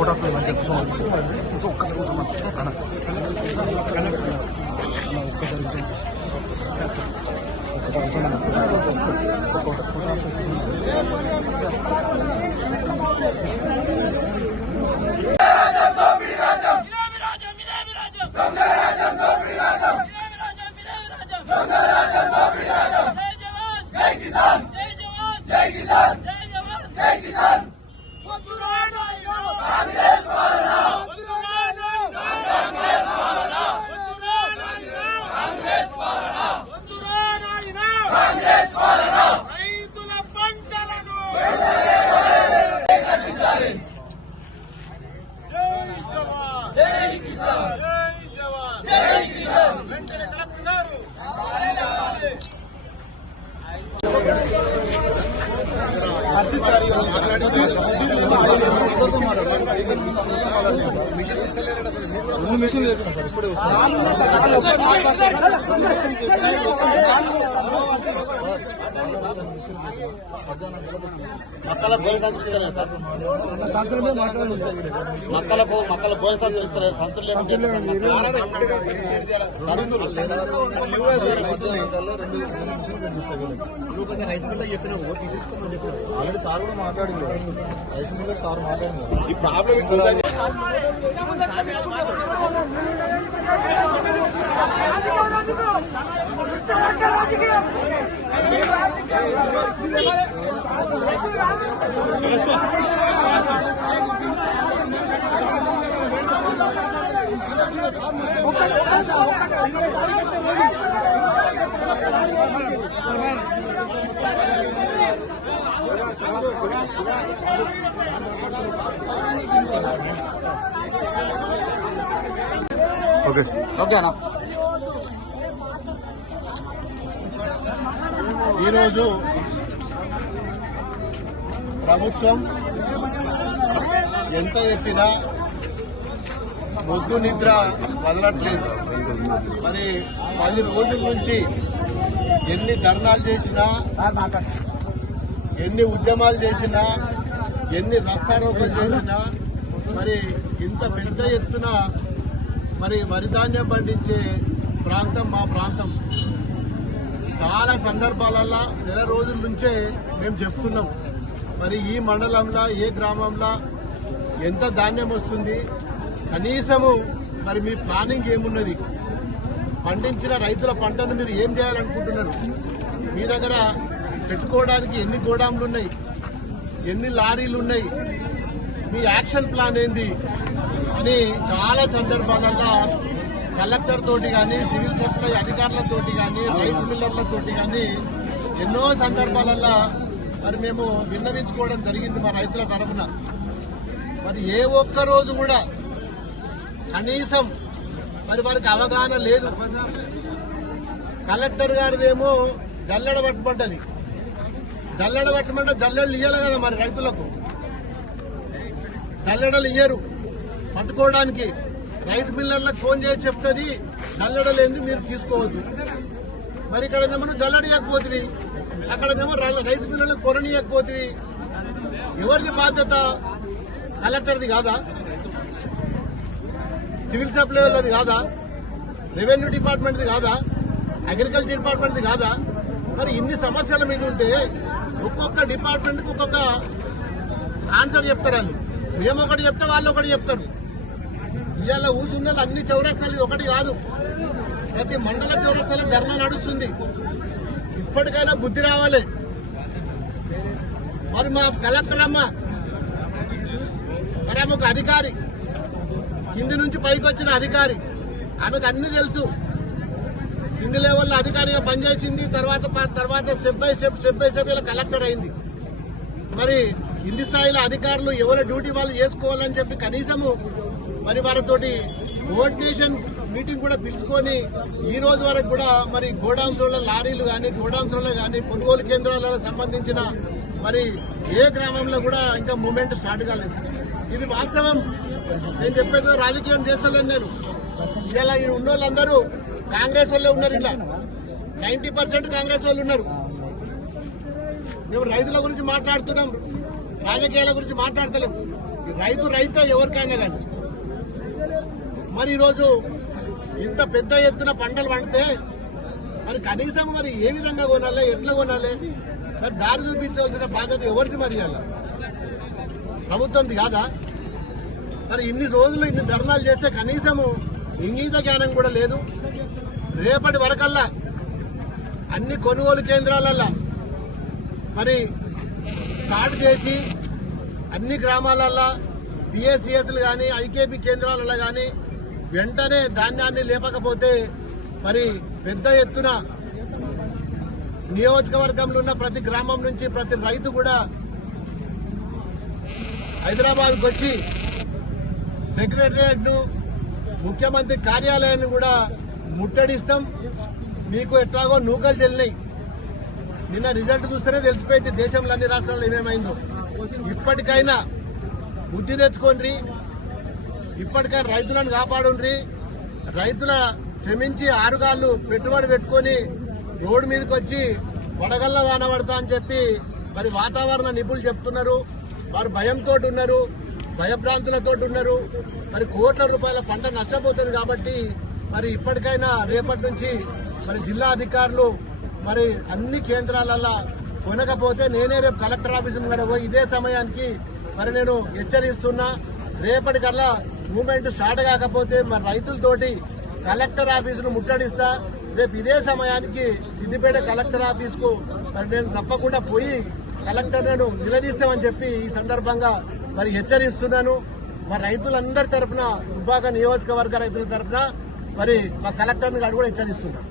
Photo మంచిగా కూర్చోమని ఒక్కసారి కూర్చోమని మిషన్ సార్ ఇప్పుడే మక్కల భోజనం తెలుస్తారు రైస్ మిల్ చెప్పిన తీసేసుకోమని చెప్పిన ఆల్రెడీ సార్ కూడా మాట్లాడింది రైస్ మిల్ సార్ మాట్లాడింది ఈ ప్రాబ్లం ఓకే ఓకేనా ఈరోజు ప్రభుత్వం ఎంత చెప్పినా మొద్దు నిద్ర వదలట్లేదు. మరి 10 రోజుల నుంచి ఎన్ని ధర్నాలు చేసినా, ఎన్ని ఉద్యమాలు చేసినా, ఎన్ని రస్తారోకలు చేసినా మరి ఇంత పెద్ద ఎత్తున మరి వరిధాన్యం పండించే ప్రాంతం మా ప్రాంతం. చాలా సందర్భాలలో నెల రోజుల నుంచే మేము చెప్తున్నాం మరి ఈ మండలంలో ఏ గ్రామంలో ఎంత ధాన్యం వస్తుంది, కనీసము మరి మీ ప్లానింగ్ ఏమున్నది, పండించిన రైతుల పంటను మీరు ఏం చేయాలనుకుంటున్నారు, మీ దగ్గర పెట్టుకోవడానికి ఎన్ని గోడాంలు ఉన్నాయి, ఎన్ని లారీలు ఉన్నాయి, మీ యాక్షన్ ప్లాన్ ఏంది అని చాలా సందర్భాలలో కలెక్టర్ తోటి కానీ, సివిల్ సప్లై అధికారులతోటి కానీ, రైస్ మిల్లర్లతోటి కానీ ఎన్నో సందర్భాలలో మరి మేము విన్నవించుకోవడం జరిగింది మా రైతుల తరఫున. మరి ఏ ఒక్క రోజు కూడా కనీసం మరి వారికి అవగాహన లేదు. కలెక్టర్ గారిదేమో జల్లెడ పట్టుబడ్డది, జల్లెడ పట్టమంటే జల్లెడలు ఇయ్యాలి కదా మరి రైతులకు, జల్లెడలు ఇయ్యరు పట్టుకోవడానికి. రైస్ మిల్లర్లకు ఫోన్ చేసి చెప్తుంది జల్లెడలేంది మీరు తీసుకోవద్దు. మరి ఇక్కడనేమో జల్లెడ ఇవ్వకపోతుంది, అక్కడనేమో రైస్ మిల్లర్లకు కొననీయకపోతుంది. ఎవరిది బాధ్యత? కలెక్టర్ది కాదా? సివిల్ సప్లై వాళ్ళది కాదా? రెవెన్యూ డిపార్ట్మెంట్ది కాదా? అగ్రికల్చర్ డిపార్ట్మెంట్ది కాదా? మరి ఇన్ని సమస్యల మీద ఉంటే ఒక్కొక్క డిపార్ట్మెంట్కి ఒక్కొక్క ఆన్సర్ చెప్తారు. వాళ్ళు మేము ఒకటి చెప్తే వాళ్ళు ఒకటి చెప్తారు. ఇవాళ ఊసున్న అన్ని చౌరస్తాలు ఒకటి కాదు, ప్రతి మండల చౌరస్తాలో ధర్నా నడుస్తుంది. ఇప్పటికైనా బుద్ధి రావాలి. మరి మా కలెక్టర్ అమ్మ మరి ఆమె ఒక అధికారి, కింది నుంచి పైకి వచ్చిన అధికారి, ఆమెకు అన్ని తెలుసు. కింది లెవెల్లో అధికారిగా పనిచేసింది, తర్వాత స్టెప్ బై స్టెప్ ఇలా కలెక్టర్ అయింది. మరి కింది స్థాయిలో అధికారులు ఎవరి డ్యూటీ వాళ్ళు చేసుకోవాలని చెప్పి కనీసము మరి వారితోటి కోఆర్డినేషన్ మీటింగ్ కూడా పిలుచుకొని ఈ రోజు వరకు కూడా మరి గోడాంస్లో లారీలు కానీ, గోడాంస్లో కానీ, కొనుగోలు కేంద్రాలకు సంబంధించిన మరి ఏ గ్రామంలో కూడా ఇంకా మూవ్మెంట్ స్టార్ట్ కాలేదు. ఇది వాస్తవం. నేను చెప్పేదో రాజకీయం చేస్తలేను నేను. ఇలా ఈ ఉన్న వాళ్ళందరూ కాంగ్రెస్ వాళ్ళే ఉన్నారు. ఇలా 90% కాంగ్రెస్ వాళ్ళు ఉన్నారు. మేము రైతుల గురించి మాట్లాడుతున్నాం, రాజకీయాల గురించి మాట్లాడతలేం. రైతే ఎవరికైనా కానీ మరి ఈరోజు ఇంత పెద్ద ఎత్తున పంటలు పండితే మరి కనీసం మరి ఏ విధంగా కొనాలి, ఎట్లా కొనాలి, మరి దారి చూపించవలసిన బాధ్యత ఎవరిది? మరి అలా ప్రభుత్వంది కాదా? మరి ఇన్ని రోజులు ఇన్ని ధర్నాలు చేస్తే కనీసము ఇంగీత జ్ఞానం కూడా లేదు. రేపటి వరకల్లా అన్ని కొనుగోలు కేంద్రాలల్లా మరి స్టార్ట్ చేసి అన్ని గ్రామాలల్లో పిఎస్సిఎస్లు కానీ ఐకేపీ కేంద్రాలలో కానీ వెంటనే ధాన్యాన్ని లేపకపోతే మరి పెద్ద ఎత్తున నియోజకవర్గంలో ఉన్న ప్రతి గ్రామం నుంచి ప్రతి రైతు కూడా హైదరాబాద్కు వచ్చి సెక్రటరియట్ ను ముఖ్యమంత్రి కార్యాలయాన్ని కూడా ముట్టడిస్తాం. మీకు ఎట్లాగో నూకలు చెల్లినాయి. నిన్న రిజల్ట్ చూస్తేనే తెలిసిపోయింది దేశంలో అన్ని రాష్ట్రాల్లో ఏమేమైందో. ఇప్పటికైనా బుద్ధి తెచ్చుకోండి, ఇప్పటికైనా రైతులను కాపాడుండ్రి. రైతుల శ్రమించి ఆరుగాళ్లు పెట్టుబడి పెట్టుకుని రోడ్డు మీదకి వచ్చి వడగల్ల వాన పడతా అని చెప్పి మరి వాతావరణ నిపుణులు చెప్తున్నారు. వారు భయంతో ఉన్నారు, భయభ్రాంతులతో ఉన్నారు. మరి కోట్ల రూపాయల పంట నష్టపోతుంది కాబట్టి మరి ఇప్పటికైనా రేపటి నుంచి మరి జిల్లా అధికారులు మరి అన్ని కేంద్రాలలో కొనకపోతే నేనే రేపు కలెక్టర్ ఆఫీసు కూడా పోయి ఇదే సమయానికి మరి నేను హెచ్చరిస్తున్నా. రేపటికల్లా మూవ్మెంట్ స్టార్ట్ కాకపోతే మరి రైతులతోటి కలెక్టర్ ఆఫీసును ముట్టడిస్తా. రేపు ఇదే సమయానికి సిద్దిపేట కలెక్టర్ ఆఫీసుకు మరి నేను తప్పకుండా పోయి కలెక్టర్ నేను నిలదీస్తామని చెప్పి ఈ సందర్భంగా మరి హెచ్చరిస్తున్నాను. మరి రైతులందరి తరఫున దుబ్బాక నియోజకవర్గ రైతుల తరఫున మరి మా కలెక్టర్ని కూడా హెచ్చరిస్తున్నాను.